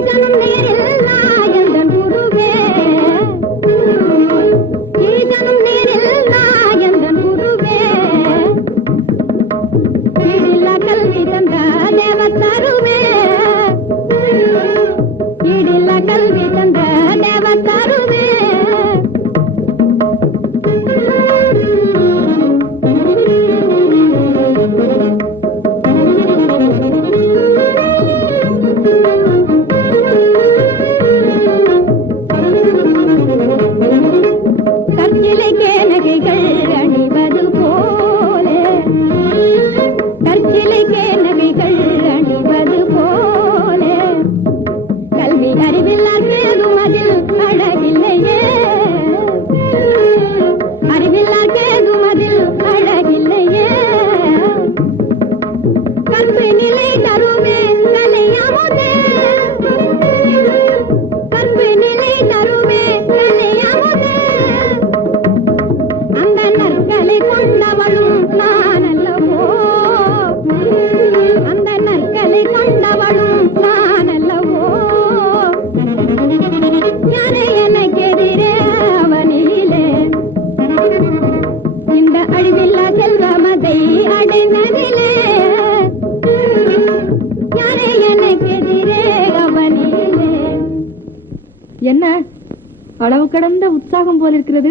जन्म मेरे நாரிகள் அணிவது போல. தற்சிலை கேள்விகள் அணிவது போல. கல்வி அறிவில் அசேதும் அதில் என்ன? அளவு கடந்த உற்சாகம் போல இருக்கிறது